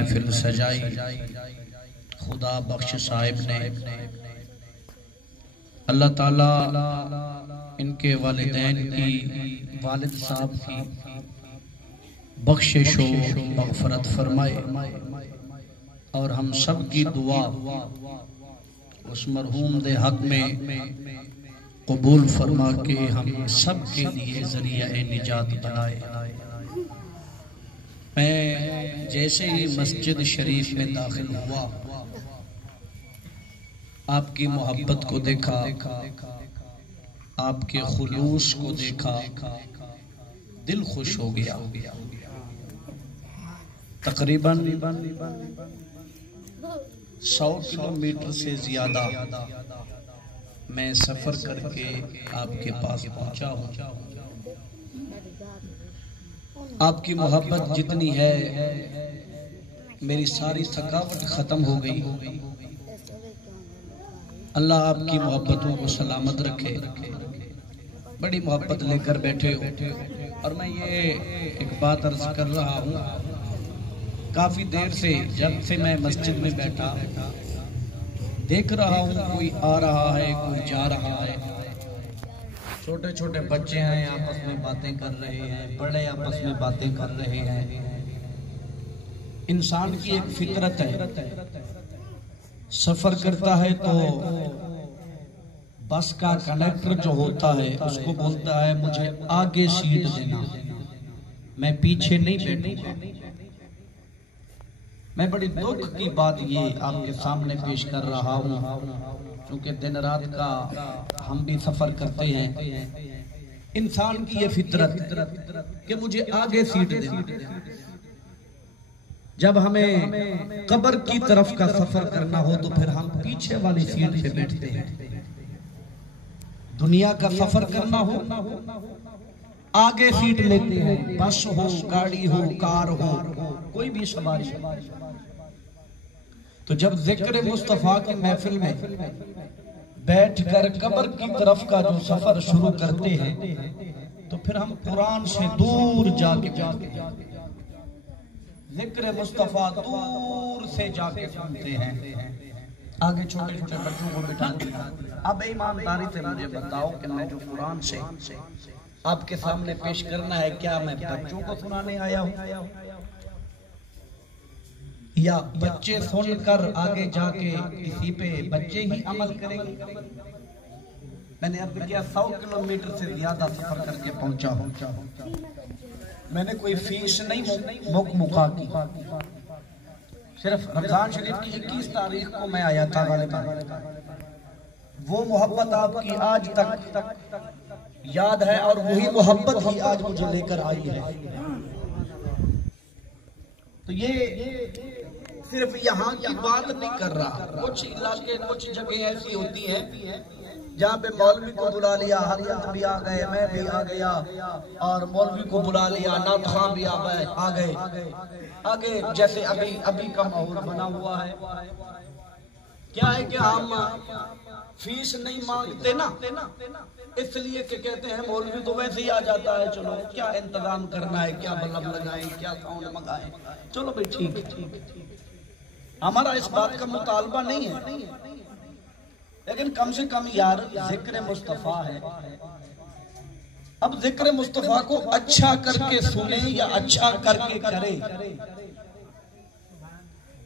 महफिल सजाई खुदा बख्श साहिब ने। अल्लाह ताला इनके वालिदैन की, वालिद साहब की बख्शिश व मग़फ़रत फरमाए और हम सब की दुआ उस मरहूम दे हक में कबूल फरमा के हम सब के लिए ज़रिया निजात बनाए। मैं जैसे ही मस्जिद शरीफ में दाखिल हुआ, आपकी मोहब्बत को देखा, आपके खुलूस को देखा, दिल खुश हो गया। तकरीबन 100 किलोमीटर से ज्यादा मैं सफर करके आपके पास पहुंचा हूं। आपकी मोहब्बत जितनी है, मेरी सारी थकावट खत्म हो गई। अल्लाह आपकी मोहब्बतों को सलामत रखे। बड़ी मोहब्बत लेकर बैठे हो। और मैं ये एक बात अर्ज कर रहा हूँ, काफी देर से जब से मैं मस्जिद में बैठा देख रहा हूँ, कोई आ रहा है, कोई जा रहा है। छोटे छोटे बच्चे हैं, आपस में बातें कर रहे हैं, बड़े आपस में बातें कर रहे हैं। इंसान की एक फितरत है, सफर करता है तो बस का कंडक्टर जो होता है उसको बोलता है मुझे आगे सीट देना, मैं पीछे नहीं बैठूंगा। मैं बड़ी दुख की बात ये आपके सामने पेश कर रहा हूँ, क्योंकि दिन रात का हम भी सफर करते हैं। इंसान की ये फितरत कि मुझे आगे सीट देना। जब हमें कब्र की तरफ का सफर करना हो तो फिर हम पीछे वाली सीट पे बैठते हैं। दुनिया का सफर करना हो आगे सीट लेते हैं, बस हो, गाड़ी हो, कार हो, कोई भी सवारी। तो जब जिक्र मुस्तफा की महफिल में बैठकर कब्र की तरफ का जो सफर शुरू करते हैं तो फिर हम कुरान से दूर जाके जिक्र मुस्तफा दूर से जाके सुनते हैं। आगे छोटे छोटे बच्चों को बिठा दिया। अब ईमानदारी से मुझे बताओ कि मैं जो कुरान से आपके सामने पेश करना है, क्या मैं बच्चों को सुनाने आया हूँ या बच्चे सुनकर आगे जाके किसी पे बच्चे ही अमल करेंगे? मैंने अर्ज किया 100 किलोमीटर से ज्यादा सफर करके पहुंचा हूं। मैंने कोई फीस नहीं मुका की। सिर्फ रमजान शरीफ की 21 तारीख को मैं आया था वो मोहब्बत आपकी आज तक याद है और वही मोहब्बत ही आज मुझे लेकर आई है। तो ये सिर्फ यहाँ की बात नहीं कर रहा। कुछ इलाके, कुछ जगह ऐसी होती हैं जहाँ पे मौलवी को बुला लिया, हरियत भी आ गए, मैं भी आ गया, और मौलवी को बुला लिया, नात खां भी आ गए आगे। जैसे अभी का माहौल बना हुआ है। क्या है कि हम फीस नहीं मांगते ना, इसलिए कि कहते हैं मौलवी तो वैसे ही आ जाता है, चलो क्या इंतजाम करना है, क्या बल्ब लगाएं, क्या साउंड मंगाएं, चलो भाई ठीक। हमारा इस बात का मुतालबा नहीं है, लेकिन कम से कम यार जिक्र मुस्तफा है। अब जिक्र मुस्तफा को अच्छा करके सुने या अच्छा करके करे,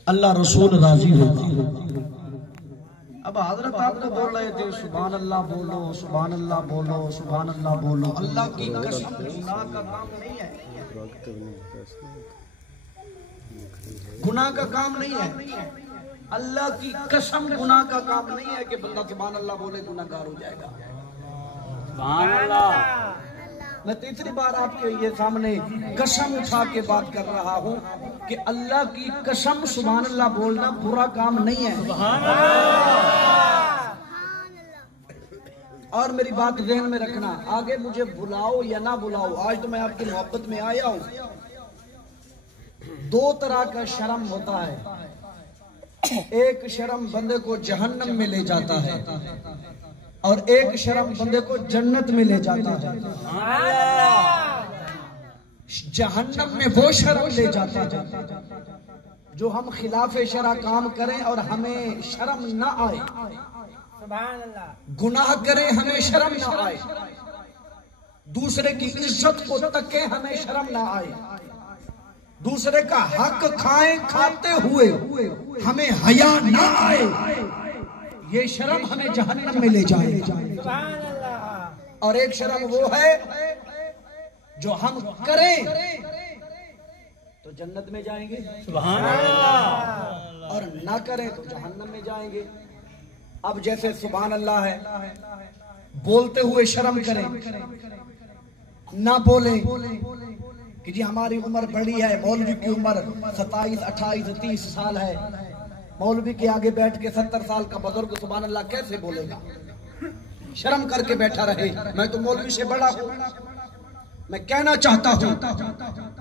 अल्लाह रसूल राजी होगा। अब हजरत आपको बोल रहे थे सुभान अल्लाह बोलो, सुभान अल्लाह बोलो, सुभान अल्लाह बोलो। अल्लाह की कसम गुनाह का काम नहीं है, गुनाह का काम नहीं है। अल्लाह की कसम गुनाह का काम नहीं है कि बंदा सुभान अल्लाह बोले गुनाहगार हो जाएगा। सुभान अल्लाह। मैं तीसरी बार आपके ये सामने कसम उठा के बात कर रहा हूँ कि अल्लाह की कसम सुभान अल्लाह बोलना बुरा काम नहीं है। और मेरी बात ध्यान में रखना, आगे मुझे बुलाओ या ना बुलाओ, आज तो मैं आपकी मोहब्बत में आया हूँ। दो तरह का शर्म होता है, एक शर्म बंदे को जहन्नम में ले जाता है और एक शर्म बंदे को जन्नत में ले जाता है। जहन्नम में वो शर्म ले जाता है जो हम खिलाफ शरा काम करें और हमें शर्म ना आए, सुभान अल्लाह, गुनाह करें हमें शर्म ना आए, दूसरे की इज्जत को तके हमें शर्म ना आए, दूसरे का हक खाएं खाते हुए हमें हया ना आए, ये शर्म हमें जहन्नम में ले जाएगा। सुभान अल्लाह। और एक शर्म वो है जो हम करें तो जन्नत में जाएंगे, सुभान अल्लाह, और ना करें तो जहन्नम में जाएंगे। अब जैसे सुभान अल्लाह है, बोलते हुए शर्म करें, ना बोले कि जी हमारी उम्र बड़ी है, मौलवी की उम्र 27, 28, 30 साल है, मौलवी के आगे बैठ के 70 साल का बुजुर्ग सुभान अल्लाह कैसे बोलेगा? शर्म करके बैठा रहे, मैं तो मौलवी से बड़ा हूं। मैं कहना चाहता हूं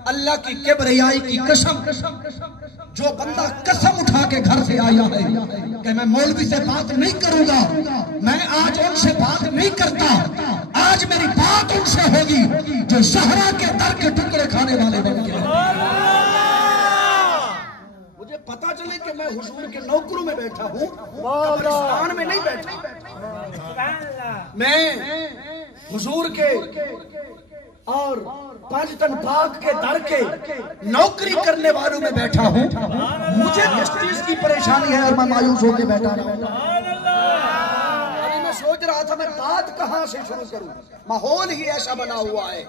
अल्लाह की किबरियाई की कसम, जो बंदा कसम उठा के घर से आया है कि मैं मौलवी से बात नहीं करूंगा, मैं आज उनसे बात नहीं करता, आज मेरी बात उनसे होगी जो सहरा के दर के टुकड़े खाने वाले बन गए। मुझे पता चले कि मैं हुजूर के नौकरों में बैठा हूं, कब्रिस्तान में नहीं बैठा। मैं हुजूर के और 5 टन पाक के दर के नौकरी करने वालों में बैठा हूं। मुझे किस चीज की परेशानी है और मैं मायूस होकर बैठा रहा। अभी मैं सोच रहा था मैं बात कहां से शुरू करूं, माहौल ही ऐसा बना हुआ है,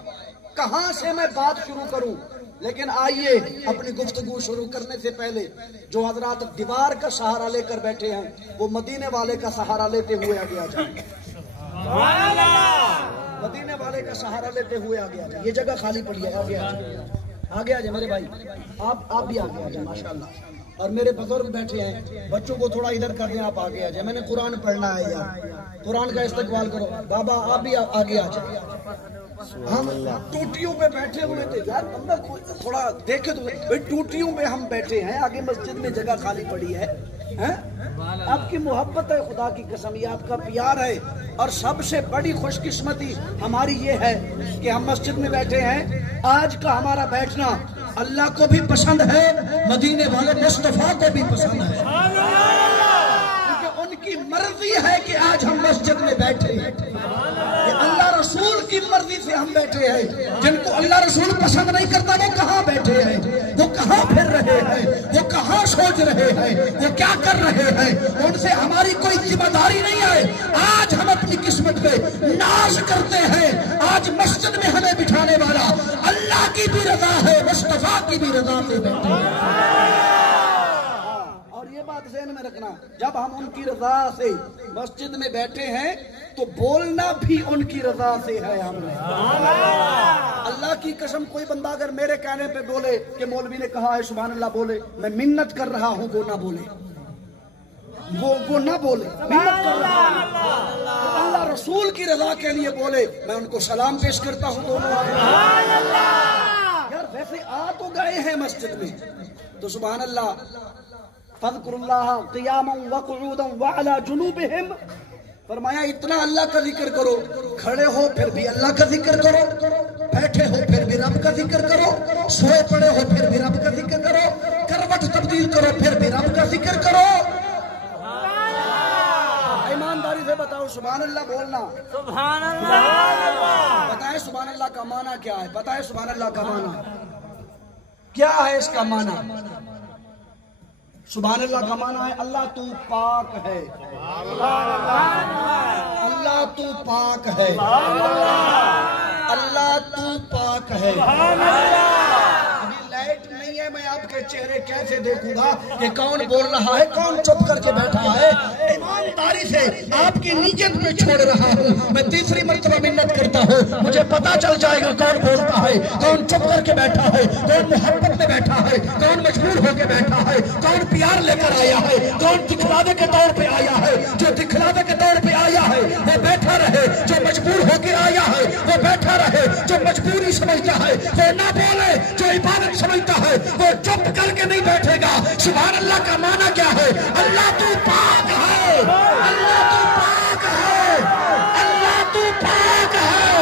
कहां से मैं बात शुरू करूं। लेकिन आइए अपनी गुफ्तगू शुरू करने से पहले जो हजरात दीवार का सहारा लेकर बैठे हैं वो मदीने वाले का सहारा लेते हुए आगे आ जाए। मदीने वाले का सहारा लेते हुए आगे आ जाए। ये जगह खाली पड़ी है, आगे आ जाए, आगे आ जाए मेरे भाई, आप भी आगे आ जाए माशाल्लाह। और मेरे बुजुर्ग बैठे हैं, बच्चों को थोड़ा इधर कर दें, आप आगे आ जाए, मैंने कुरान पढ़ना है यार, कुरान का इस्तकबाल करो। बाबा आप भी आगे आ जाए। हम टूटियों पे बैठे हुए थे यार, बंदा थोड़ा देखे तो भाई, टूटियों पे हम बैठे हैं, आगे मस्जिद में जगह खाली पड़ी है, हैं? आपकी मोहब्बत है, खुदा की कसम, ये आपका प्यार है। और सबसे बड़ी खुशकिस्मती हमारी ये है कि हम मस्जिद में बैठे हैं। आज का हमारा बैठना अल्लाह को भी पसंद है, मदीने वाले मुस्तफा को भी पसंद है, क्योंकि उनकी मर्जी है कि आज हम मस्जिद में बैठे हैं। ये अल्लाह रसूल की मर्जी से हम बैठे हैं। जिनको अल्लाह रसूल पसंद नहीं करता वो कहाँ बैठे हैं, वो कहाँ फिर रहे हैं, वो कहाँ सोच रहे हैं, वो क्या कर रहे हैं, उनसे हमारी कोई जिम्मेदारी नहीं है। आज हम अपनी किस्मत पे नाज करते हैं, आज मस्जिद में हमें बिठाने वाला अल्लाह की भी रजा है, मुस्तफा की भी रजा से बैठे हैं। ये बात ज़हन में रखना, जब हम उनकी रजा से मस्जिद में बैठे हैं तो बोलना भी उनकी रजा से है। हमने अल्लाह की कसम, कोई बंदा अगर मेरे कहने पे बोले कि मौलवी ने कहा है सुभान अल्लाह बोले, मैं मिन्नत कर रहा हूं वो ना बोले, वो ना बोले, मिन्नत कर रहा हूं, अल्लाह रसूल की रजा के लिए बोले, मैं उनको सलाम पेश करता हूं दोनों। यार वैसे आ तो गए हैं मस्जिद में तो सुभान अल्लाह, फज़कुरुल्लाह क़ियामन व क़ुऊदन व अला जुनूबिहिम, फरमाया इतना अल्लाह का जिक्र करो, खड़े हो फिर भी अल्लाह का जिक्र करो, बैठे हो फिर भी रब का जिक्र करो, सोए पड़े हो फिर भी रब का जिक्र करो, करवट तब्दील करो फिर भी रब का जिक्र करो। ईमानदारी से बताओ सुभान अल्लाह बोलना, सुभान अल्लाह, बताए सुभान अल्लाह का माना क्या है, बताए सुभान अल्लाह का माना क्या है, इसका माना सुभान अल्लाह का माना है अल्लाह तू पाक है, अल्लाह तू पाक है, अल्लाह तू पाक है। अभी लाइट नहीं है, मैं आपके चेहरे कैसे देखूंगा कि कौन बोल रहा है, कौन चुप करके बैठा है। ईमानदारी से आपकी नीयत में छोड़ रहा हूँ, मैं तीसरी मर्तबा मिन्नत करता हूँ, मुझे पता चल जाएगा कौन बोलता है, कौन चुप करके बैठा है, कौन मोहब्बत में बैठा है, कौन मजबूर होकर बैठा है, कौन प्यार लेकर आया है, कौन दिखलावे के तौर पे आया है। जो दिखलावे के तौर पे आया है वो बैठा रहे, जो मजबूर होकर आया है वो बैठा रहे, जो मजबूरी समझता है वो ना बोले, जो इबादत समझता है वो चुप करके नहीं बैठेगा। सुभान अल्लाह का माना क्या है, अल्लाह तू पाक है, अल्लाह तू पाक है, अल्लाह तू पाक है,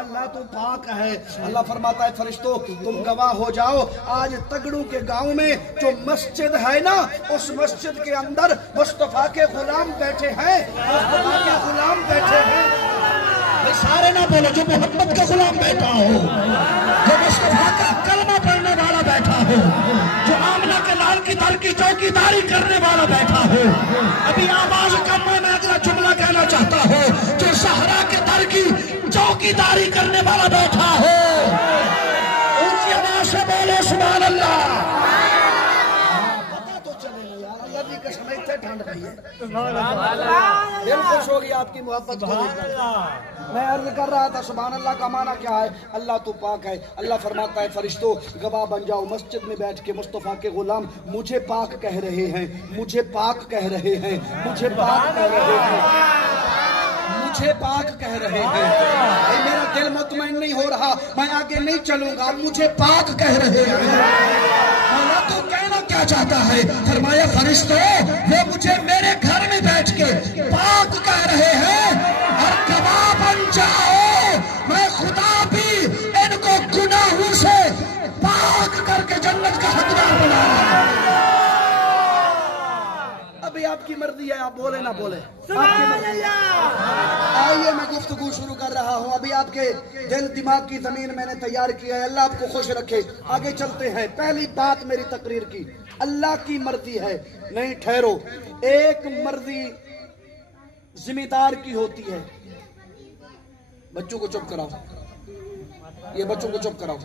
अल्लाह तू पाक है। अल्लाह फरमाता है फरिश्तों तुम गवाह हो जाओ, आज तगड़ू के गांव में जो मस्जिद है ना, उस मस्जिद के अंदर मुस्तफा के गुलाम बैठे हैं, मुस्तफा के गुलाम बैठे हैं। सारे ना बोलो, जो मोहम्मद का गुलाम बैठा हो, जो मुस्तफा का कलमा पढ़ने वाला बैठा हो, जो आमना के लाल की दर की चौकीदारी करने वाला बैठा हो। अभी आवाज कम है, मैं अगला जुमला कहना चाहता हूँ, जो सहरा के दर की चौकीदारी करने वाला बैठा हो, ऊंची आवाज से बोलो सुभान अल्लाह। पता तो चले ना यार, अल्लाह की कसम इतने ठंड रही है, दिल खुश हो गया आपकी मोहब्बत को देखकर। मैं अर्ज कर रहा था सुभान अल्लाह का माना क्या है, अल्लाह तो पाक है। अल्लाह फरमाता है फरिश्तों गवाह बन जाओ, मस्जिद में बैठ के मुस्तफा के गुलाम मुझे पाक कह रहे हैं, मुझे पाक कह रहे हैं, मुझे पाक कह रहे हैं, मुझे पाक कह रहे हैं। मेरा दिल मुतमईन नहीं हो रहा, मैं आगे नहीं चलूंगा, मुझे पाक कह रहे हैं। तो कहना क्या चाहता है, फरमाया फरिश्तों वो मुझे मेरे घर में बैठ के पाक कह रहे हैं, और गवाह बन जाओ मैं खुदा भी इनको गुनाहों से पाक करके जन्नत का हकदार बनाऊंगा। अभी आपकी मर्जी है, आप बोले ना बोले, आइए मैं गुफ्तगू शुरू कर रहा हूँ। अभी आपके दिल दिमाग की जमीन मैंने तैयार किया है, अल्लाह आपको खुश रखे। आगे चलते हैं। पहली बात मेरी तकरीर की, अल्लाह की मर्जी है। नहीं ठहरो, एक मर्जी जिम्मेदार की होती है। बच्चों को चुप कराओ, ये बच्चों को चुप कराओ।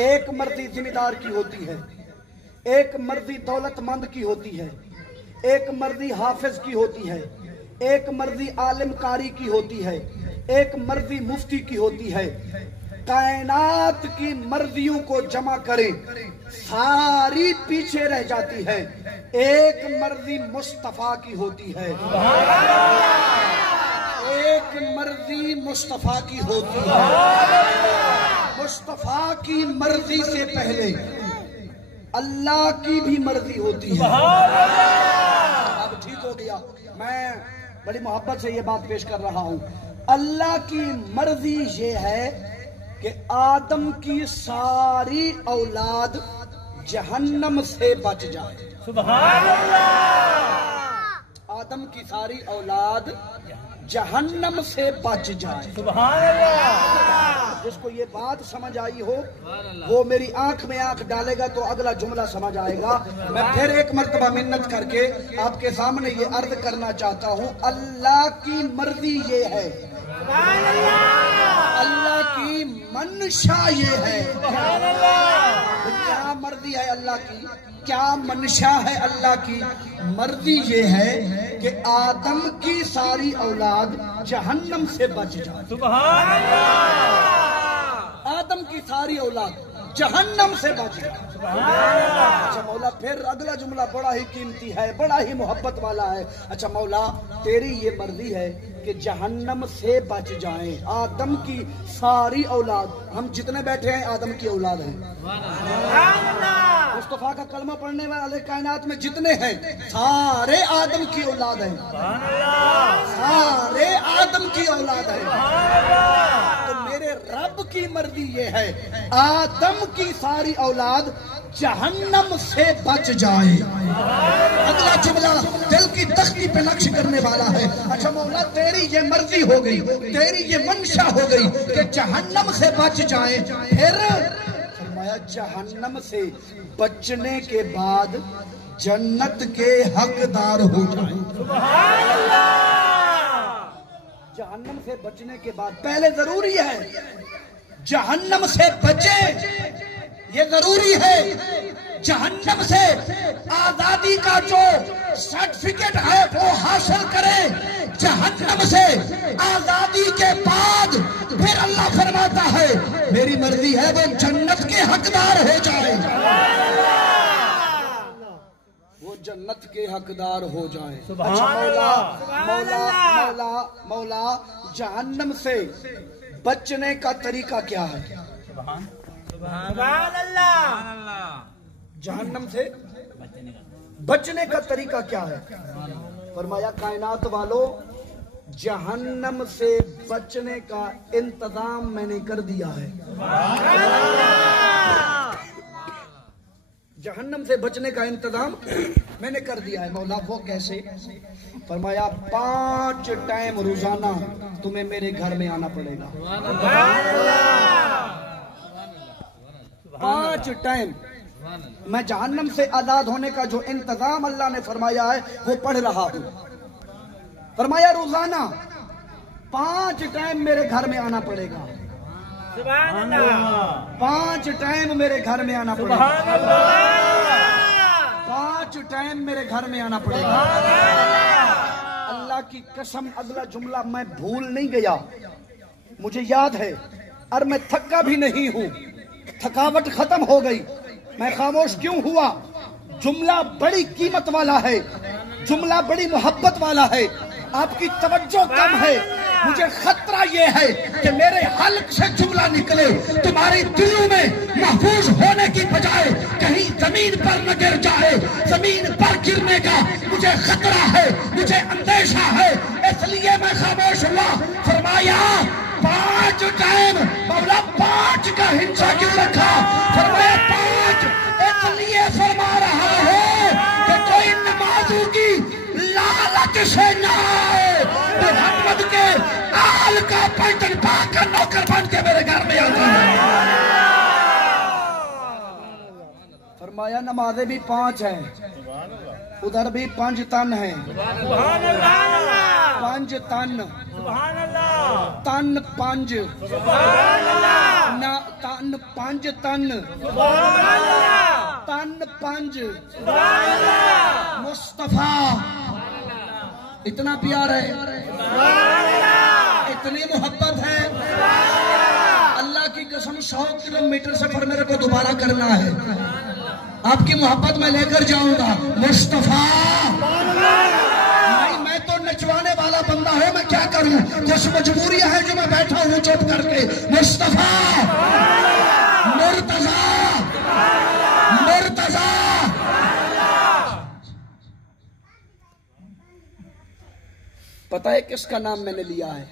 एक मर्जी जिम्मेदार की होती है, एक मर्जी दौलतमंद की होती है, एक मर्जी हाफिज की होती है, एक मर्जी आलिम कारी की होती है, एक मर्जी मुफ्ती की होती है। कायनात की मर्जियों को जमा करें, सारी पीछे रह जाती है। एक मर्जी मुस्तफा की होती है, एक मर्जी मुस्तफा की होती है। मुस्तफा की मर्जी से पहले अल्लाह की भी मर्जी होती है। अब ठीक हो गया, मैं बड़ी मोहब्बत से ये बात पेश कर रहा हूं। अल्लाह की मर्जी ये है कि आदम की सारी औलाद जहन्नम से बच जाए। सुभान अल्लाह। आदम की सारी औलाद जहन्नम से बच जाए। सुभान अल्लाह। जिसको ये बात समझ आई हो वो मेरी आंख में आंख डालेगा तो अगला जुमला समझ आएगा। मैं फिर एक मर्तबा मिन्नत करके आपके सामने ये अर्ज करना चाहता हूँ, अल्लाह की मर्जी ये है, अल्लाह की मंशा ये है। क्या मर्जी है अल्लाह की, क्या मंशा है अल्लाह की? मर्जी ये है कि आदम की सारी औलाद जहन्नम से बच जाए। सुभान अल्लाह। आदम की सारी औलाद जहन्नम से बच जाए। अच्छा मौला, फिर अगला जुमला बड़ा ही कीमती है, बड़ा ही मोहब्बत वाला है। अच्छा मौला, तेरी ये मर्जी है कि जहन्नम से बच जाए आदम की सारी औलाद। हम जितने बैठे हैं आदम की औलाद हैं। मुस्तफा का कलमा पढ़ने वाले कायनात में जितने हैं सारे आदम की औलाद हैं, सारे आदम की औलाद हैं। तो मेरे रब की मर्जी ये है आदम की सारी औलाद जहन्नम से बच जाए। अगला जुमला दिल की तख्ती पे नक्श करने वाला है। अच्छा मौला, तेरी ये मर्जी हो गई, तेरी ये मंशा हो गई कि जहन्नम से बच जाए। फिर फरमाया जहन्नम से बचने के बाद जन्नत के हकदार हो जाए। सुभान अल्लाह। जहन्नम से बचने के बाद पहले जरूरी है जहन्नम से बचे, ये जरूरी है। जहन्नम से आजादी का जो सर्टिफिकेट है वो हासिल करें। जहन्नम से आजादी के बाद फिर अल्लाह फरमाता है मेरी मर्जी है वो जन्नत के हकदार हो जाए, वो जन्नत के हकदार हो जाए। अच्छा मौला, मौला, मौला, मौला, जहन्नम से बचने का तरीका क्या है? सुभान अल्लाह। जहन्नम से बचने का तरीका क्या है? फरमाया कायनात वालों, जहन्नम से बचने का इंतजाम मैंने कर दिया है। जहन्नम से बचने का इंतजाम मैंने कर दिया है। मौला वो कैसे? फरमाया 5 टाइम रोजाना तुम्हें मेरे घर में आना पड़ेगा। 5 टाइम मैं जहन्नम से आजाद होने का जो इंतजाम अल्लाह ने फरमाया है वो पढ़ रहा हूं। फरमाया रोजाना 5 टाइम मेरे घर में आना पड़ेगा। 5 टाइम मेरे घर में आना पड़ेगा। 5 टाइम मेरे घर में आना पड़ेगा। अल्लाह की कसम अगला जुमला मैं भूल नहीं गया, मुझे याद है और मैं थका भी नहीं हूं। थकावट खत्म हो गई, मैं खामोश क्यों हुआ? जुमला बड़ी कीमत वाला है, जुमला बड़ी मोहब्बत वाला है, आपकी तवज्जो कम है। मुझे खतरा यह है कि मेरे हल्क से जुमला निकले तुम्हारी दिलों में महफूज होने की बजाय कहीं जमीन पर न गिर जाए। जमीन पर गिरने का मुझे खतरा है, मुझे अंदेशा है, इसलिए मैं खामोश हुआ। फरमाया 5 टाइम। मौला 5 का हिंसा क्यों रखा? फरमाया 5 इसलिए फरमा रहा है कि कोई नमाजों की लालच से ना आए। मोहम्मद के आल का पैंतन पाकर नौकर बन के मेरे घर में आता है। फरमाया नमाजें भी 5 हैं, उधर भी 5 तन है। 5 तन, तन 5 ना, तन 5 तन, तन 5। मुस्तफा इतना प्यार है, इतनी मोहब्बत है। अल्लाह की कसम 100 किलोमीटर सफर मेरे को दोबारा करना है। आपकी मोहब्बत में लेकर जाऊंगा। मुस्तफा नहीं, मैं तो नचवाने वाला बंदा हूं, मैं क्या करूं? कुछ मजबूरियां हैं जो मैं बैठा हूं चुप करके। मुस्तफा मुर्तजा, मुर्तजा। पता है किसका नाम मैंने लिया है?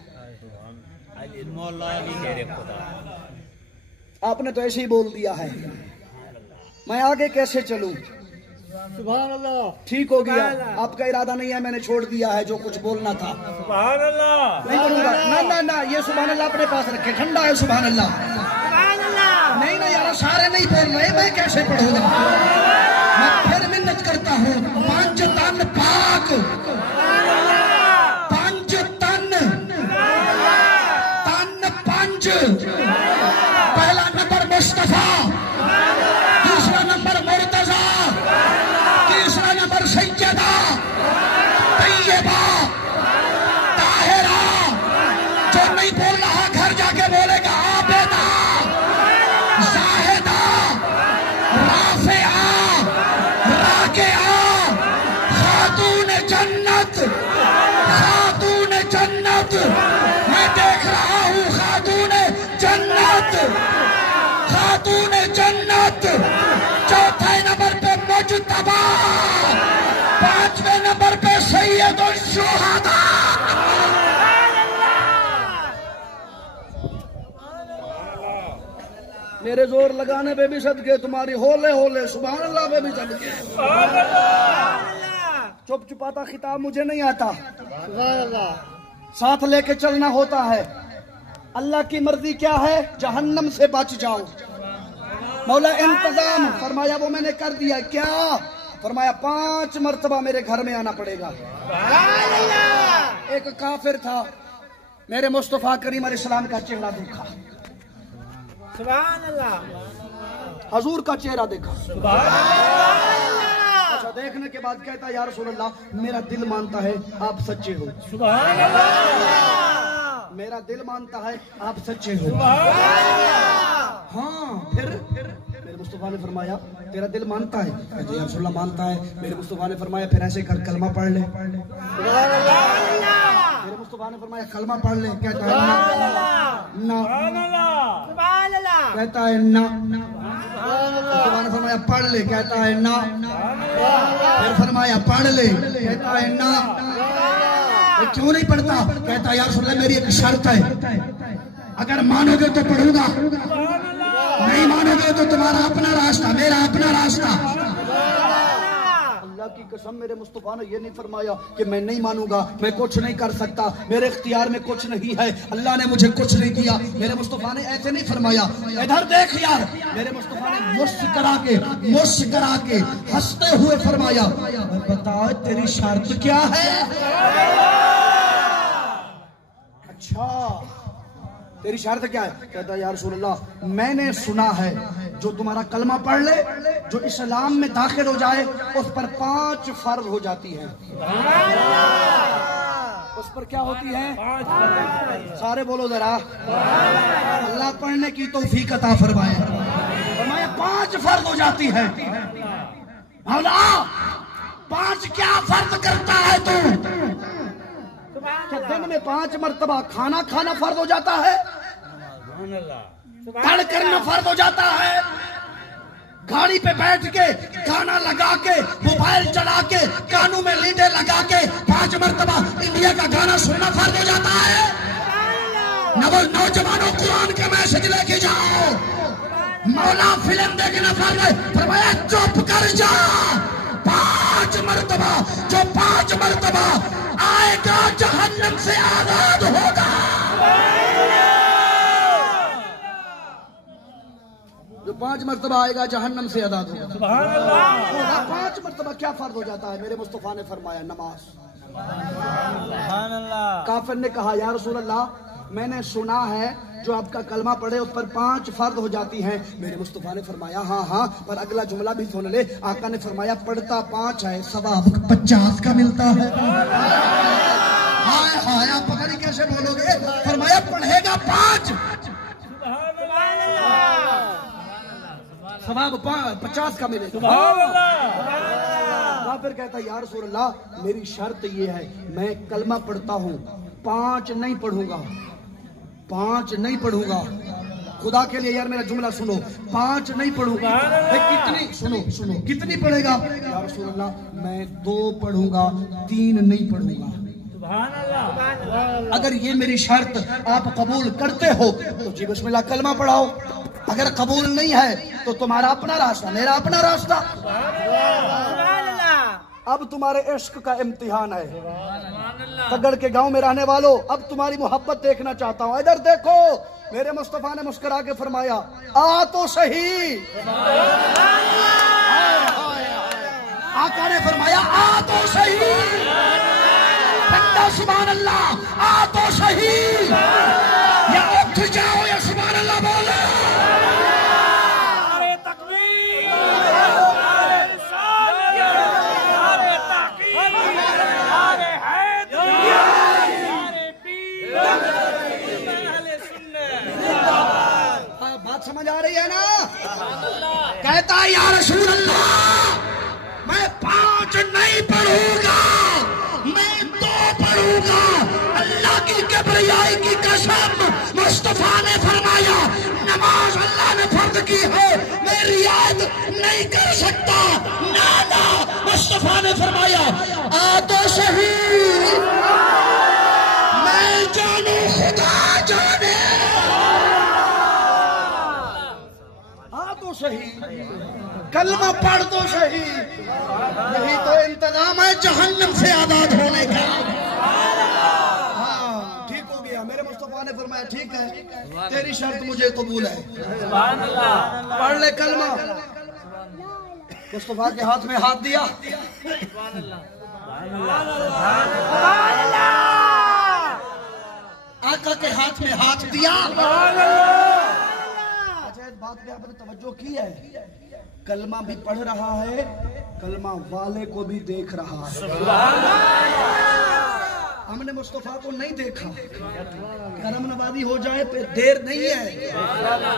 आपने तो ऐसे ही बोल दिया है, मैं आगे कैसे चलूं? सुभान अल्लाह। ठीक हो गया, आपका इरादा नहीं है, मैंने छोड़ दिया है जो कुछ बोलना था। सुभान अल्लाह। नहीं बोलूंगा। ना ना ना, ये सुभान अल्लाह अपने पास रखे, ठंडा है सुभान अल्लाह। नहीं ना यार, सारे नहीं बोल रहे, मैं कैसे पढ़ूंगा? मैं फिर मिन्नत करता हूँ। 5 तन पाक, 5 तन, तन 5। पहला नंबर मुस्तफा, दूसरा नंबर मुर्तजा, तीसरा नंबर सैयदा तैयबा ताहिरा। जो नहीं बोल रहा घर जाके बोलेगा आबेदा, जाहिदा, राफिया, राकिया, खातून जन्नत, खातून जन्नत। मैं देख रहा हूँ खातून जन्नत, खातून जन्नत। चौथे नंबर पे मुजतबा, 5वें नंबर पे सैयदुल शुहदा। मेरे जोर लगाने पे भी सदके, तुम्हारी होले होले सुभान अल्लाह पे भी सदके। चुप चुपाता खिताब मुझे नहीं आता, साथ लेके चलना होता है। अल्लाह की मर्जी क्या है? जहन्नम से बच जाओ। मौला इंतजाम फरमाया वो मैंने कर दिया। क्या फरमाया? 5 मर्तबा मेरे घर में आना पड़ेगा। एक काफिर था, मेरे मुस्तफा करीम अलैहिस्सलाम का चेहरा देखा, सुभान अल्लाह। हजूर का चेहरा देखा। अच्छा, देखने के बाद कहता या रसूल अल्लाह, मेरा दिल मानता है आप सच्चे हो। सुभान अल्लाह। मेरा दिल मानता है आप सच्चे हो। हाँ, फिर मेरे मुस्तफा ने फरमाया तेरा दिल मानता है? कहते या रसूल अल्लाह मानता है। मेरे मुस्तफा ने फरमाया फिर ऐसे कर कलमा पढ़ ले। मेरे मुस्तफा ने फरमाया कलमा पढ़ ले। कहता है ना, कहता है ना। मुस्तफा ने फरमाया पढ़ ले। कहता है ना। फिर फरमाया पढ़ ले। कहता है ना। क्यों नहीं पढ़ता? कहता यार सुन ले, मेरी एक शर्त है, अगर मानोगे तो पढ़ूंगा, नहीं मानोगे तो तुम्हारा अपना रास्ता, मेरा अपना रास्ता। अल्लाह की कसम, मेरे मुस्तफा ने ये नहीं फरमाया कि मैं नहीं मानूंगा, मैं कुछ नहीं कर सकता, मेरे इख्तियार में कुछ नहीं है, अल्लाह ने मुझे कुछ नहीं दिया। मेरे मुस्तफा ने ऐसे नहीं फरमाया। इधर देख यार, मेरे मुस्तफा ने मुस्कुरा के हंसते हुए फरमाया, बता तेरी शर्त क्या है? अच्छा तेरी शर्त क्या है? कहता यार रसूल अल्लाह, मैंने सुना है जो तुम्हारा कलमा पढ़ ले, जो इस्लाम में दाखिल हो जाए, उस पर 5 फर्ज हो जाती है। उस पर क्या होती है? सारे बोलो जरा, अल्लाह पढ़ने की तौफीक अता फरमाए। फरमाया 5 फर्ज हो जाती है। मौला 5 क्या फर्ज करता है तू? तो दिन में 5 मरतबा खाना खाना फर्ज हो जाता है, तड़ करना फर्ज हो जाता है, गाड़ी पे बैठ के गाना लगा के मोबाइल चला के कानों में लीडे लगा के 5 मरतबा इंडिया का गाना सुनना फर्ज हो जाता है। नौजवानों कुरान के मैसेज लेके जाओ, मौला फिल्म देखना फर्ज है। फरमाया चुप कर जा, 5 मरतबा, जो 5 मरतबा आएगा जहन्नम से आजाद होगा। जो 5 मरतबा आएगा जहन्नम से आजाद होगा। सुभान अल्लाह। 5 मरतबा क्या फर्ज हो जाता है? मेरे मुस्तफा ने फरमाया नमाज। सुभान अल्लाह। काफिर ने कहा या रसूल अल्लाह, मैंने सुना है जो आपका कलमा पढ़े उस पर 5 फर्ज हो जाती हैं। मेरे मुस्तफा ने फरमाया हाँ हाँ, पर अगला जुमला भी सुन ले। आका ने फरमाया पढ़ता 5 है, सवाब 50 का मिलता है। हाय हाय, आप पता नहीं कैसे बोलोगे। फरमाया पढ़ेगा 5, सवाब 50 का मिलेगा। फिर कहता या रसूल अल्लाह, मेरी शर्त ये है, मैं कलमा पढ़ता हूँ, 5 नहीं पढ़ूंगा, 5 नहीं पढ़ूंगा। खुदा के लिए यार मेरा जुमला सुनो, 5 नहीं पढ़ूंगा। कितनी सुनो कितनी पढ़ेगा? या रसूल अल्लाह, मैं 2 पढ़ूंगा, 3 नहीं पढ़ूंगा। अगर ये मेरी शर्त आप कबूल करते हो तो जी बिस्मिल्लाह कलमा पढ़ाओ। अगर कबूल नहीं है तो तुम्हारा अपना रास्ता, मेरा अपना रास्ता। अब तुम्हारे इश्क का इम्तिहान है। तगड़ के गांव में रहने वालों, अब तुम्हारी मोहब्बत देखना चाहता हूं। इधर देखो, मेरे मुस्तफा ने मुस्कुरा के फरमाया आ तो सही। आका ने फरमाया आ तो सही। सुभान अल्लाह, आ तो सही। या उठ जाओ या सुभान अल्लाह बोलो। बात समझ आ रही है ना? कहता है या रसूल अल्लाह, मैं 5 नहीं पढ़ूंगा, मैं 2 पढ़ूंगा। अल्लाह की किबरियाई की कसम, मुस्तफा ने फरमाया नमाज अल्लाह ने फर्ज की है, मैं रियायत नहीं कर सकता। ना मुस्तफा ने फरमाया आ तो सही। मैं जानू खुदा जाने, आ तो सही, कलमा पढ़ तो सही। यही तो इंतजाम है जहन्नम से आजाद होने का। हाँ ठीक हो गया। मेरे मुस्तफा ने फरमाया ठीक है, तेरी शर्त मुझे कबूल है, पढ़ ले कलमा। मुस्तफा के हाथ में हाथ दिया, आका के हाथ में हाथ दिया। बात पे आपने तवज्जो की है, कलमा भी पढ़ रहा है, कलमा वाले को भी देख रहा है। हमने मुस्तफा को नहीं देखा, करम नवाजी हो जाए फिर देर नहीं है,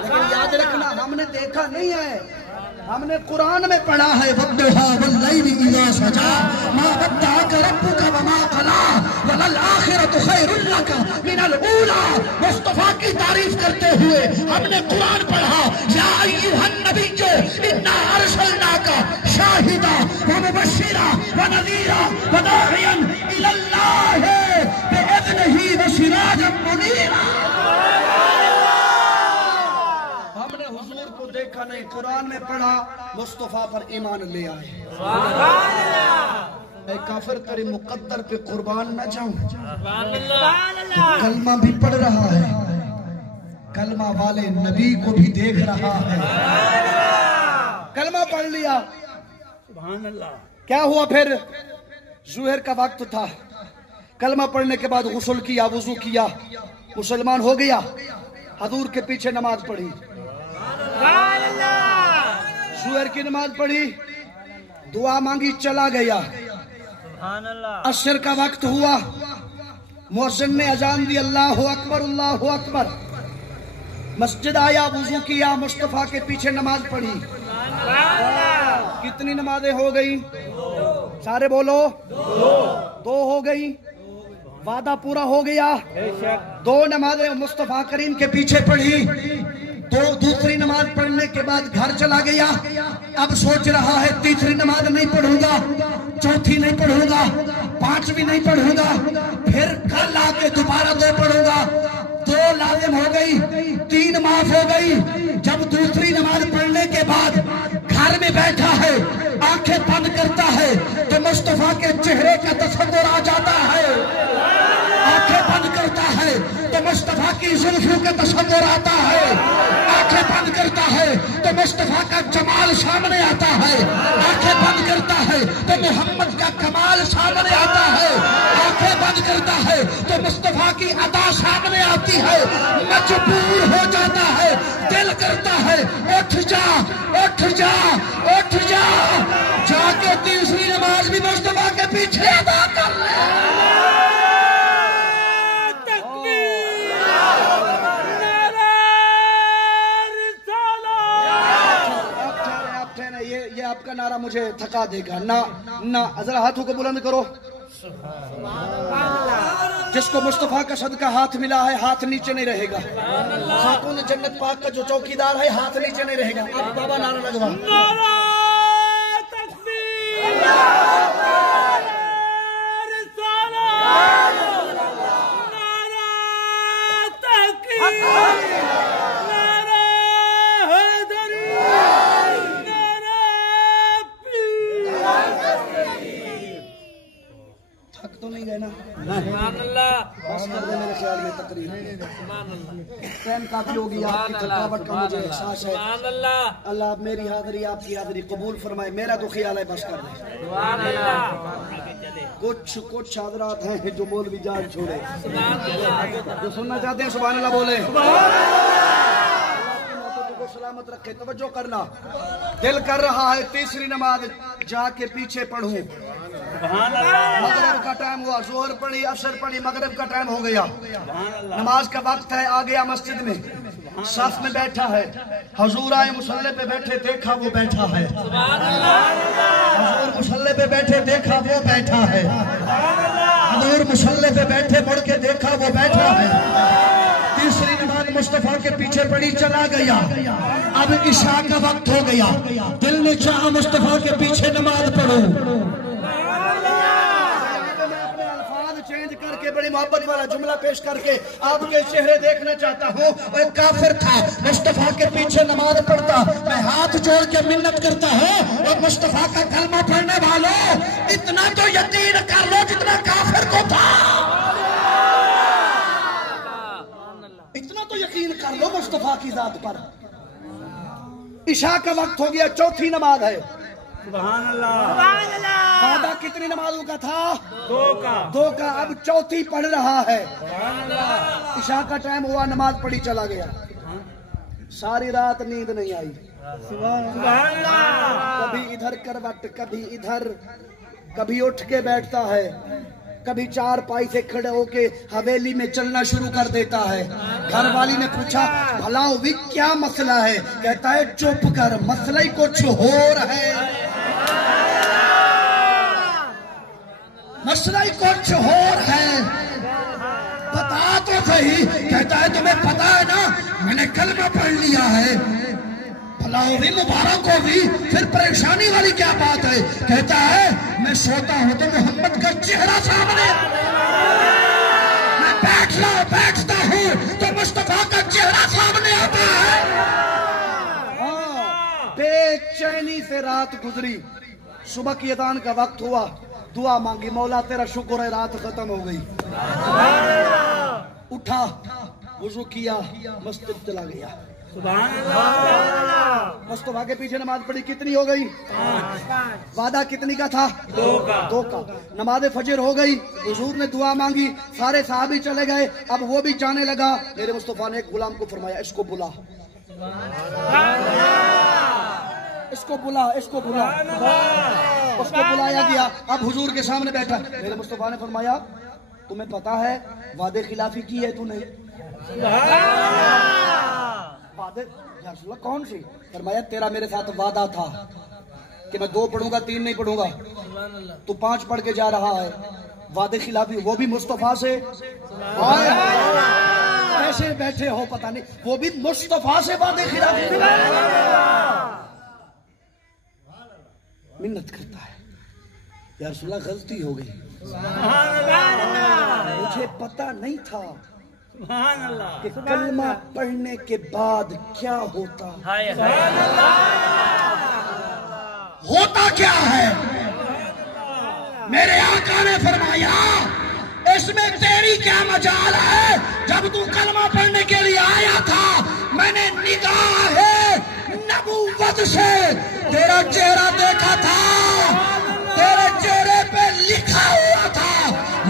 लेकिन याद रखना हमने देखा नहीं है, हमने कुरान में पढ़ा है वद्दुहा वल्लैलि इज़ा सजा मा वद्दअका रब्बुका वमा क़ला वलल आखिरतु खैरुल लका मिनल ऊला। मुस्तफा की तारीफ करते हुए हमने कुरान पढ़ा, या अय्युहन नबिय्यु इन्ना अरसलनाका शाहिदा व मुबश्शिरा व नज़ीरा व दाइयन इलल्लाह कुरान में पढ़ा मुस्तफा पर ईमान ले आए। ऐ काफिर तेरे मुकद्दर पे कुर्बान न जाऊं। कलमा भी पढ़ रहा है, कलमा वाले नबी को भी देख रहा है। कलमा पढ़ लिया, सुभान अल्लाह। क्या हुआ फिर? जुहर का वक्त था, कलमा पढ़ने के बाद गुस्ल किया, वुजू किया, मुसलमान हो गया। हजूर के पीछे नमाज पढ़ी, जुहर की नमाज पढ़ी, दुआ मांगी, चला गया। असर का वक्त हुआ, मुअज्जिन ने अजान दी, अल्लाह अकबर अल्लाह अकबर। मस्जिद आया, वुजू किया, मुस्तफा के पीछे नमाज पढ़ी। कितनी नमाजें हो गई? सारे बोलो, दो हो गई। वादा पूरा हो गया। दो नमाजें मुस्तफा करीम के पीछे पढ़ी, तो दूसरी नमाज पढ़ने के बाद घर चला गया। अब सोच रहा है तीसरी नमाज नहीं पढ़ूंगा, चौथी नहीं पढ़ूंगा, पांचवी नहीं पढ़ूंगा, फिर कल आके दोबारा दो पढ़ूंगा। दो लाजिम हो गई, तीन माफ हो गई। जब दूसरी नमाज पढ़ने के बाद घर में बैठा है, आंखें बंद करता है तो मुस्तफा के चेहरे का तस्वीर आ जाता है। आंखें बंद करता है तो मुस्तफा की जुल्फों का तस्वीर आता है। आंखें बंद करता है तो मुस्तफा का जमाल सामने आता है। आंखें बंद करता है तो मोहम्मद का कमाल सामने आता है। आंखें बंद करता है तो मुस्तफा की अदा सामने आती है। मजबूर हो जाता है, दिल करता है उठ जा उठ जा उठ जा, जाके तीसरी नमाज भी मुस्तफा के पीछे अदा कर ले। ये आपका नारा मुझे थका देगा ना ना। जरा हाथों को बुलंद करो। जिसको मुस्तफा का सदका हाथ मिला है, हाथ नीचे नहीं रहेगा। खातून जन्नत पाक का जो चौकीदार है, हाथ नीचे नहीं रहेगा। अब बाबा नारा लगवा। थक तो नहीं गए ना? बस कर दे मेरे ख्याल में तकरीर। टाइम काफी हो गया, आपकी थकावट का मुझे एहसास है। अल्लाह आप मेरी हाजिरी आपकी हाजिरी कबूल फरमाए। मेरा तो ख्याल है बस कर दे। कुछ हज़रात हैं जो मौलवी जान छोड़े, जो सुनना चाहते हैं सुभान अल्लाह बोले। को सलामत रखे। तवज्जो करना, दिल कर रहा है तीसरी नमाज जाके पीछे पढ़ूं। मगरिब का टाइम हुआ, जोहर पढ़ी, असर पढ़ी, मगरिब का टाइम हो गया, नमाज का वक्त है। आ गया मस्जिद में, साफ में बैठा है। हुजूर आए, मुसल्ले पे बैठे, देखा वो बैठा है। हुजूर मुसल्ले पे बैठे, देखा वो बैठा है। हुजूर मुसल्ले पे बैठे, मुड़ के देखा वो बैठा है। तीसरी नमाज मुस्तफा के पीछे पड़ी, चला गया। अब इशा का वक्त हो गया, दिल ने चाहा मुस्तफा के पीछे नमाज पढ़ो। चेंज करके बड़ी मोहब्बत वाला जुमला पेश करके आपके चेहरे देखना चाहता हूँ। एक काफिर था, मुस्तफा के पीछे नमाज पढ़ता। मैं हाथ जोड़ के मिन्नत करता हूँ, और मुस्तफा का कलमा पढ़ने वालों, इतना तो यकीन कर लो जितना काफिर को था। इतना तो यकीन कर लो मुस्तफा की जात पर। इशा का वक्त हो गया, चौथी नमाज है। सुभान अल्लाह। वादा कितनी नमाजों का था? दो का। अब चौथी पढ़ रहा है। इशा का टाइम हुआ, नमाज पढ़ी, चला गया। सारी रात नींद नहीं आई। कभी इधर करवट, कभी इधर, कभी उठ के बैठता है, कभी चार पाई से खड़े होके हवेली में चलना शुरू कर देता है। घर वाली ने पूछा, भला भी क्या मसला है? कहता है, चुप कर, मसला ही कुछ और है। मसला ही कुछ और है, बता तो सही। कहता है, तुम्हें पता है ना, मैंने कलमा पढ़ लिया है। फलाओ भी, मुबारक हो भी, फिर परेशानी वाली क्या बात है? कहता है, मैं सोता हूं तो मोहम्मद का चेहरा सामने, मैं बैठता हूं तो मुस्तफा का चेहरा सामने आता है। बेचैनी से रात गुजरी, सुबह की अजान का वक्त हुआ, दुआ मांगी, मौला तेरा शुक्र है रात खत्म हो गई। उठा, वुजू किया, मस्जिद चला गया। मुस्तफा के पीछे नमाज पढ़ी, कितनी हो गई? वादा कितनी का था? 2 का। नमाज फजर हो गई, हुजूर ने दुआ मांगी, सारे साहबी चले गए। अब वो भी जाने लगा। मेरे मुस्तफा ने एक गुलाम को फरमाया, इसको बुला, इसको बुला, इसको बुला। उसको बुलाया गया। अब हुजूर के सामने बैठा। मेरे मुस्तफा ने फरमाया, तुम्हें पता है वादे खिलाफी की है तूने? वादे या रसूलल्लाह कौन सी? फरमाया, तेरा मेरे साथ वादा था कि मैं 2 पढ़ूंगा 3 नहीं पढ़ूंगा, तू 5 पढ़ के जा रहा है। वादे खिलाफी, वो भी मुस्तफा से। ऐसे बैठे हो पता नहीं, वो भी मुस्तफा से वादे खिलाफी। मिन्नत करता है, या रसूलल्लाह गलती हो गई, मुझे पता नहीं था कि कलमा पढ़ने के बाद क्या होता। होता क्या है? मेरे आका ने फरमाया, इसमें तेरी क्या मजाल है? जब तू कलमा पढ़ने के लिए आया था, मैंने निगाह नबूवत से तेरा चेहरा देखा था, तेरे चेहरे पे लिखा हुआ था,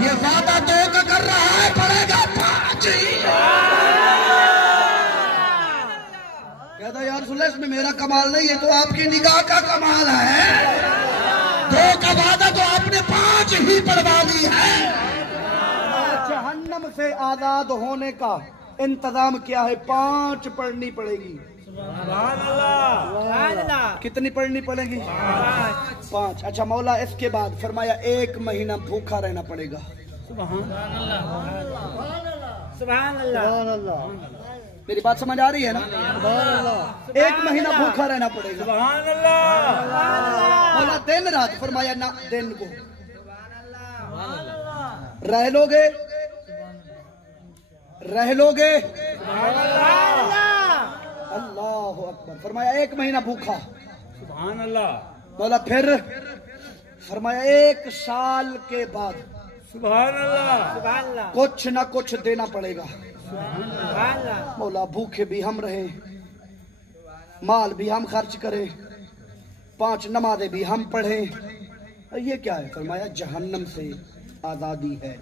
ये वादा 2 का कर रहा है, पड़ेगा 5 ही। कहता यार रसूलल्लाह, इसमें मेरा कमाल नहीं है, तो आपकी निगाह का कमाल है। 2 का वादा तो आपने 5 ही पढ़वा दी है। जहन्नम से आजाद होने का इंतजाम क्या है? 5 पढ़नी पड़ेगी। कितनी पढ़नी पड़ेगी? 5। अच्छा मौला, इसके बाद फरमाया 1 महीना भूखा रहना पड़ेगा। सुभान अल्लाह। मेरी बात समझ आ रही है ना? 1 महीना भूखा रहना पड़ेगा। मौला दिन रात फरमाया ना, दिन को रह लोगे, रह लोगे। अल्लाह अकबर। फरमाया 1 महीना भूखा। सुभान अल्लाह। बोला फिर फरमाया 1 साल के बाद सुभान अल्लाह कुछ ना कुछ देना पड़ेगा। मौला भूखे भी हम रहे, माल भी हम खर्च करें, 5 नमाजें भी हम पढ़ें, ये क्या है? फरमाया जहन्नम से आजादी है।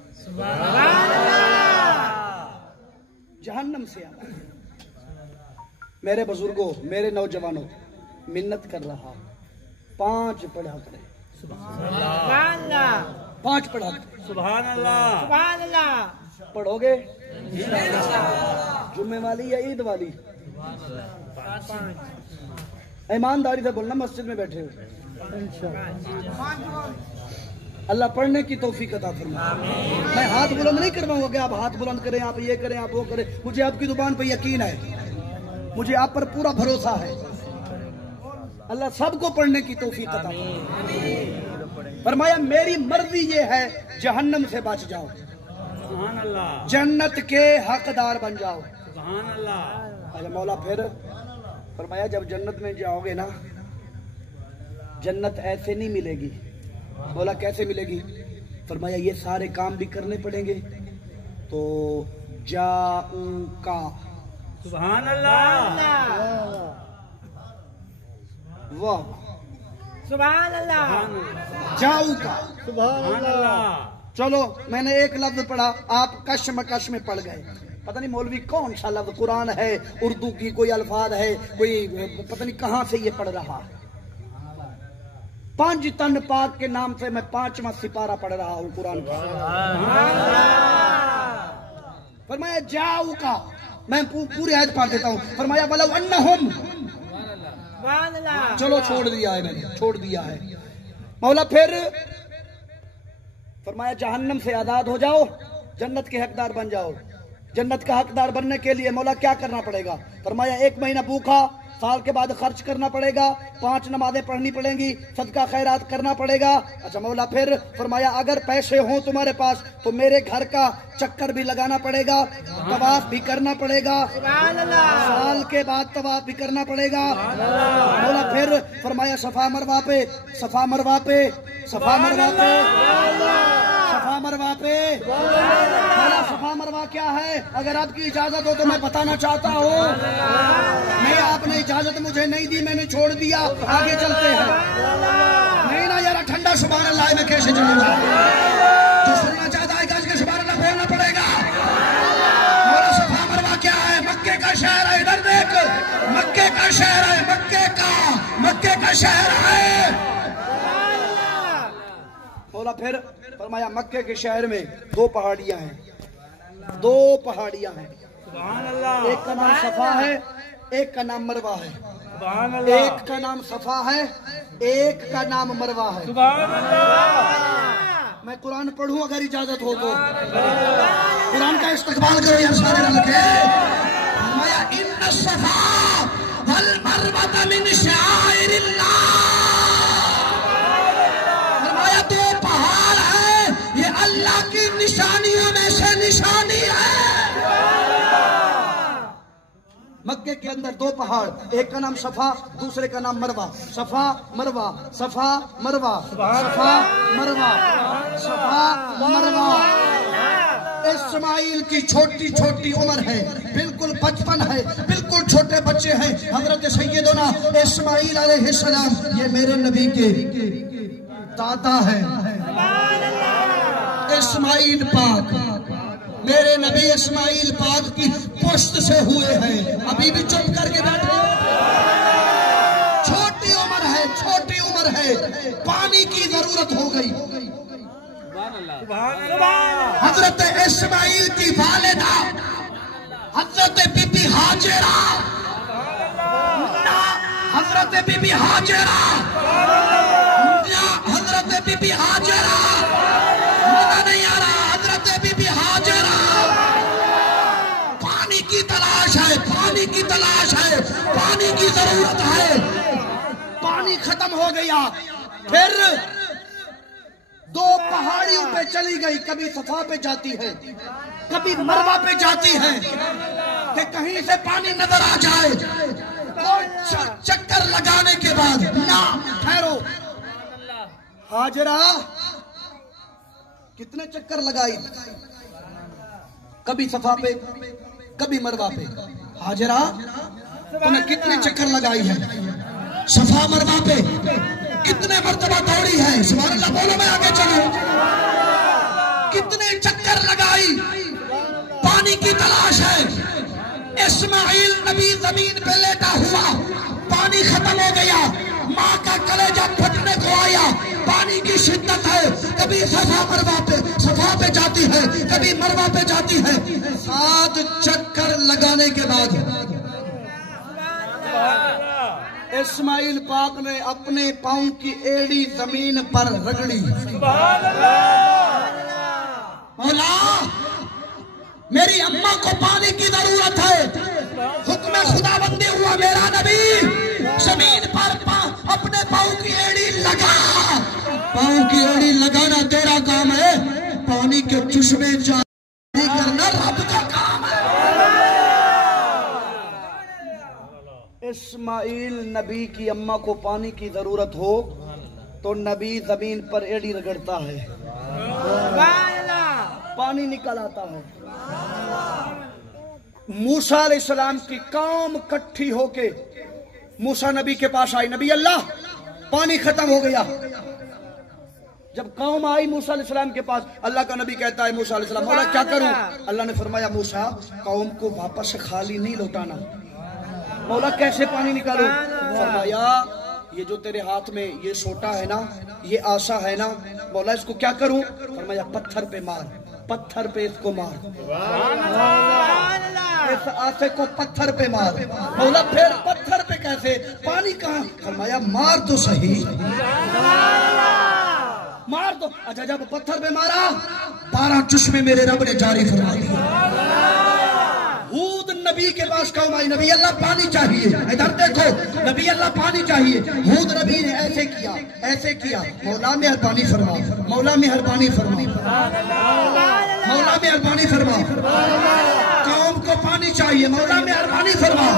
जहन्नम से आजादी। मेरे बुजुर्गों, मेरे नौजवानों, मिन्नत कर रहा, 5 पढ़ा करें। 5 पढ़ा करें। सुभान अल्लाह। पढ़ोगे? जुम्मे वाली या ईद वाली? ईमानदारी से बोलना, मस्जिद में बैठे हो। अल्लाह पढ़ने की तौफीक अता फरमाए। मैं हाथ बुलंद नहीं करवाऊंगा कि आप हाथ बुलंद करें, आप ये करें, आप वो करें। मुझे आपकी जुबान पर यकीन है, मुझे आप पर पूरा भरोसा है। अल्लाह सबको पढ़ने की तौफीक अता फरमाए। फरमाया मेरी मर्जी ये है, जहन्नम से बच जाओ, जन्नत के हकदार बन जाओ। अरे मौला फिर फरमाया जब जन्नत में जाओगे ना, जन्नत ऐसे नहीं मिलेगी। बोला कैसे मिलेगी? फरमाया ये सारे काम भी करने पड़ेंगे। तो जाऊका सुभान अल्लाह, वाह सुभान अल्लाह, जाऊका सुभान अल्लाह। चलो मैंने एक लफ्ज पढ़ा, आप कश्मकश में पढ़ गए। पता नहीं मौलवी कौन सा लफ्ज, कुरान है, उर्दू की कोई अल्फाज है, कोई पता नहीं कहां से ये पढ़ रहा। 5 तन पाक के नाम से मैं 5वां सिपारा पढ़ रहा हूँ कुरान का। फरमाया जाऊ का, मैं पूरी आयत पढ़ देता हूँ। फरमाया वलौ अन्नहुम, चलो छोड़ दिया है मैंने, छोड़ दिया है। मौला फिर फरमाया जहन्नम से आजाद हो जाओ, जन्नत के हकदार बन जाओ। जन्नत का हकदार बनने के लिए मौला क्या करना पड़ेगा? फरमाया 1 महीना भूखा, साल के बाद खर्च करना पड़ेगा, 5 नमाजें पढ़नी पड़ेंगी, सदका खैरात करना पड़ेगा। अच्छा मौला फिर फरमाया अगर पैसे हों तुम्हारे पास तो मेरे घर का चक्कर भी लगाना पड़ेगा, तवाफ भी करना पड़ेगा, साल के बाद तवाफ भी करना पड़ेगा। मौला फिर फरमाया सफा मरवा पे, सफा मरवा पे, सफा मरवा पे, सफा मरवा पे। मौला सफा मरवा क्या है? अगर आपकी इजाजत हो तो मैं बताना चाहता हूँ। नहीं आपने इजाजत मुझे नहीं दी, मैंने छोड़ दिया, आगे चलते हैं। नहीं ना यार ठंडा सुभान अल्लाह में कैसे चलूंगा? जो सुनना चाहता है गज के सुभान अल्लाह बोलना पड़ेगा। मौला सफा मरवा क्या है? मक्के का शहर है, इधर देख, मक्के का शहर है, मक्के का शहर है। बोला फिर फरमाया मक्के के शहर में 2 पहाड़ियां हैं, 2 पहाड़ियां हैं। एक का नाम सफा है, एक का नाम मरवा है। एक का नाम सफा है, एक का नाम मरवा है। मैं कुरान पढ़ूं अगर इजाजत हो तो? कुरान का इस्तकबाल करो यार सारे रखे। फरमाया इन्न सफा वल मरवा मिन शाइरिल्लाह। फरमाया 2 पहाड़ है, ये अल्लाह की निशानियों में से निशानी है। मक्के के अंदर 2 पहाड़, एक का नाम सफा, दूसरे का नाम मरवा। सफा मरवा, सफा मरवा, सफा मरवा, सफा मरवा। इस्माइल की छोटी छोटी उम्र है, बिल्कुल बचपन है, बिल्कुल छोटे बच्चे हैं। हजरत सैयदना इस्माइल अलैहिस्सलाम ये मेरे नबी के दादा है। इस्माइल पाक मेरे नबी इस्माइल पाक की पुश्त से हुए हैं। अभी भी चुप करके बैठे हो? छोटी उम्र है, छोटी उम्र है, पानी की जरूरत हो गई। हजरत इस्माइल की वालिदा हजरत बीबी हाजिरा, हजरत बीबी हाजिरा, हजरत बीबी हाजिरा, मजा नहीं आ रहा। हजरत बीबी हाजिरा पानी की तलाश है, पानी की तलाश है, पानी की जरूरत है। पानी खत्म हो गया, फिर 2 पहाड़ियों पे चली गई। कभी सफा पे जाती है, कभी मरवा पे जाती है कि कहीं से पानी नजर आ जाए। और चक्कर लगाने के बाद ना ठहरो। हाजिरा कितने चक्कर लगाई, कभी सफा पे कभी मरवा पे। हाजिरा तूने कितने चक्कर लगाई है? सफा मरवा पे कितने मर्तबा दौड़ी है? सुभान अल्लाह बोलो, मैं आगे चलूं। कितने चक्कर लगाई, पानी की तलाश है। इस्माइल नबी जमीन पे लेटा हुआ, पानी खत्म हो गया, माँ का कलेजा फटने को आया, पानी की शिद्दत है। कभी सफा पे जाती है, कभी मरवा पे जाती है। 7 चक्कर लगाने के बाद इस्माइल पाक ने अपने पांव की एड़ी जमीन पर रगड़ी। मौला मेरी अम्मा को पानी की जरूरत है। हुक्म खुदाबंदी हुआ, मेरा नबी जमीन पर अपने पांव की एड़ी लगा। पांव की एड़ी लगाना तेरा काम है, पानी के चुश्मे जारी करना रब का काम है। इस्माइल नबी की अम्मा को पानी की जरूरत हो तो नबी जमीन पर एड़ी रगड़ता है, पानी निकल आता है। मूसा अलैहिस्सलाम की कौम इकट्ठी होके मूसा नबी के पास आई। नबी अल्लाह पानी खत्म हो गया। जब कौम आई मूसा अलैहिस्सलाम के पास, अल्लाह का नबी कहता है मूसा अलैहिस्सलाम, मौला क्या करूं? अल्लाह ने फरमाया मूसा कौम को वापस खाली नहीं लौटाना। मौला कैसे पानी निकालूं? फरमाया ये जो तेरे हाथ में ये सोटा है ना, ये आसा है ना, मौला इसको क्या करूं? फरमाया पत्थर पे मार, पत्थर पे इसको मार, इस आसे को पत्थर पे मार। मौला फिर पत्थर पे कैसे? पानी कहाँ? फरमाया मार तो सही, मार तो। अच्छा जब पत्थर पे मारा, 12 चश्मे मेरे रब ने जारी फरमा दिए। हूद नबी नबी के पास कौम आई, नबी अल्लाह पानी चाहिए, इधर देखो नबी अल्लाह पानी चाहिए। हूद नबी ने ऐसे किया, ऐसे किया, मौला मेहरबानी फरमा, मौला मेहरबानी फरमा, मौला मेहरबानी फरमा, कौम को पानी चाहिए, मौला मेहरबानी फरमा।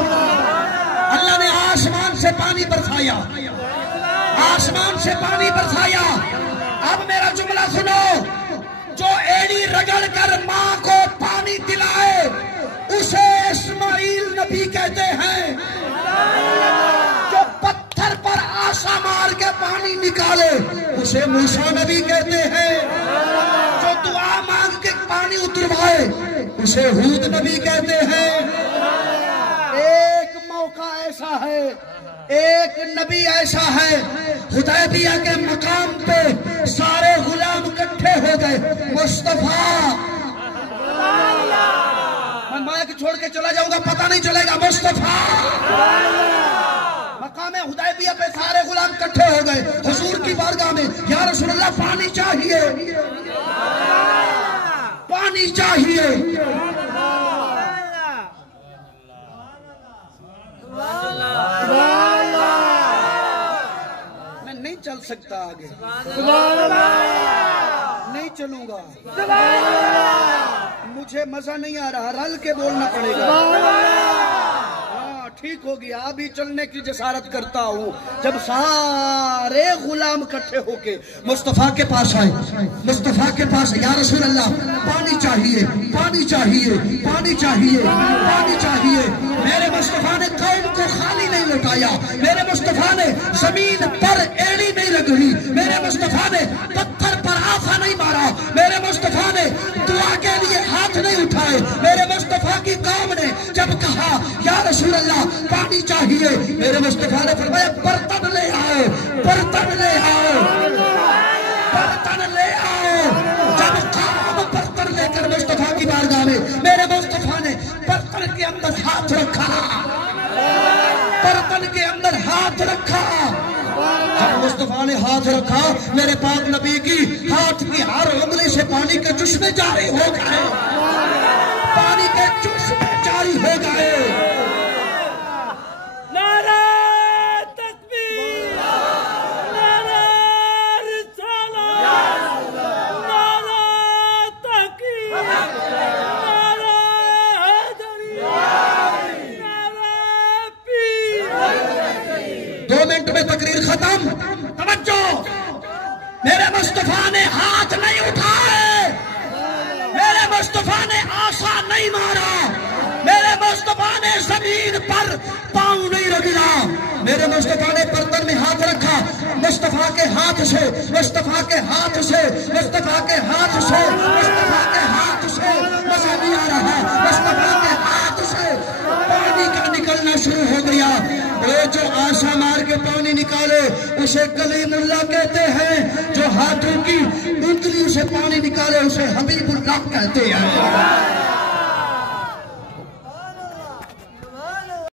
अल्लाह ने आसमान से पानी बरसाया, आसमान से पानी बरसाया। अब मेरा जुमला सुनो, जो एड़ी रगड़ कर माँ को पानी दिलाए उसे इस्माइल नबी कहते हैं। जो पत्थर पर आशा मार के पानी निकाले उसे मूसा नबी कहते हैं। जो दुआ मांग के पानी उतरवाए उसे हूद नबी कहते हैं। एक मौका ऐसा है, एक नबी ऐसा है, हुदैबिया के मकाम पे सारे गुलाम इकट्ठे हो गए। मुस्तफा, मैं माया की छोड़ के चला जाऊंगा पता नहीं चलेगा। मुस्तफा, मकाम हुदैबिया पे सारे गुलाम इकट्ठे हो गए हुजूर की बारगाह में। या रसूलल्लाह पानी चाहिए, पानी चाहिए। मैं नहीं चल सकता आगे, नहीं चलूंगा, मुझे मजा नहीं आ रहा, रल के बोलना पड़ेगा। हाँ ठीक हो गया, अभी चलने की जसारत करता हूँ। जब सारे गुलाम इकट्ठे होके मुस्तफा के पास आए, मुस्तफा के पास, या रसूल अल्लाह पानी चाहिए, पानी चाहिए, पानी चाहिए, पानी चाहिए। मेरे मुस्तफा ने कौम को खाली नहीं लौटाया, मेरे मुस्तफा ने जमीन पर एड़ी नहीं रगड़ी, मेरे मुस्तफा ने पत्थर पर आफा नहीं मारा, मेरे मुस्तफा ने दुआ के लिए हाथ नहीं उठाए। मेरे मुस्तफा की कौम ने जब कहा या रसूल अल्लाह पानी चाहिए, मेरे मुस्तफा ने फरमाया बर्तन ले आओ, बर्तन ले आओ, बर्तन ले आओ। जब कौम बर्तन लेकर मुस्तफा की बारगाह में, मेरे मुस्तफा ने बर्तन के अंदर हाथ रखा, बर्तन के अंदर हाथ रखा। जब मुस्तफा ने हाथ रखा, मेरे पाक नबी की हाथ की हर उंगली से पानी के चुश्मे जारी हो गए, पानी के चुश्मे जारी हो गए। में तकरीर खत्म। तवज्जो, मेरे मुस्तफा ने हाथ नहीं उठाए, मेरे मुस्तफा ने आशा नहीं मारा, मेरे मुस्तफा ने जमीन पर पांव नहीं रगड़ा, मेरे मुस्तफा ने बर्तन में हाथ रखा। मुस्तफा के हाथ से, मुस्तफा के हाथ से, मुस्तफा के हाथ से, मुस्तफा के हाथ से मजा नहीं आ रहा, मुस्तफा के हाथ से पानी का निकलना शुरू हो गया। वो जो आशा मार के पानी निकाले उसे कलीमुल्लाह कहते हैं, जो हाथों की उंगली से पानी निकाले उसे हबीबुल्लाह कहते हैं।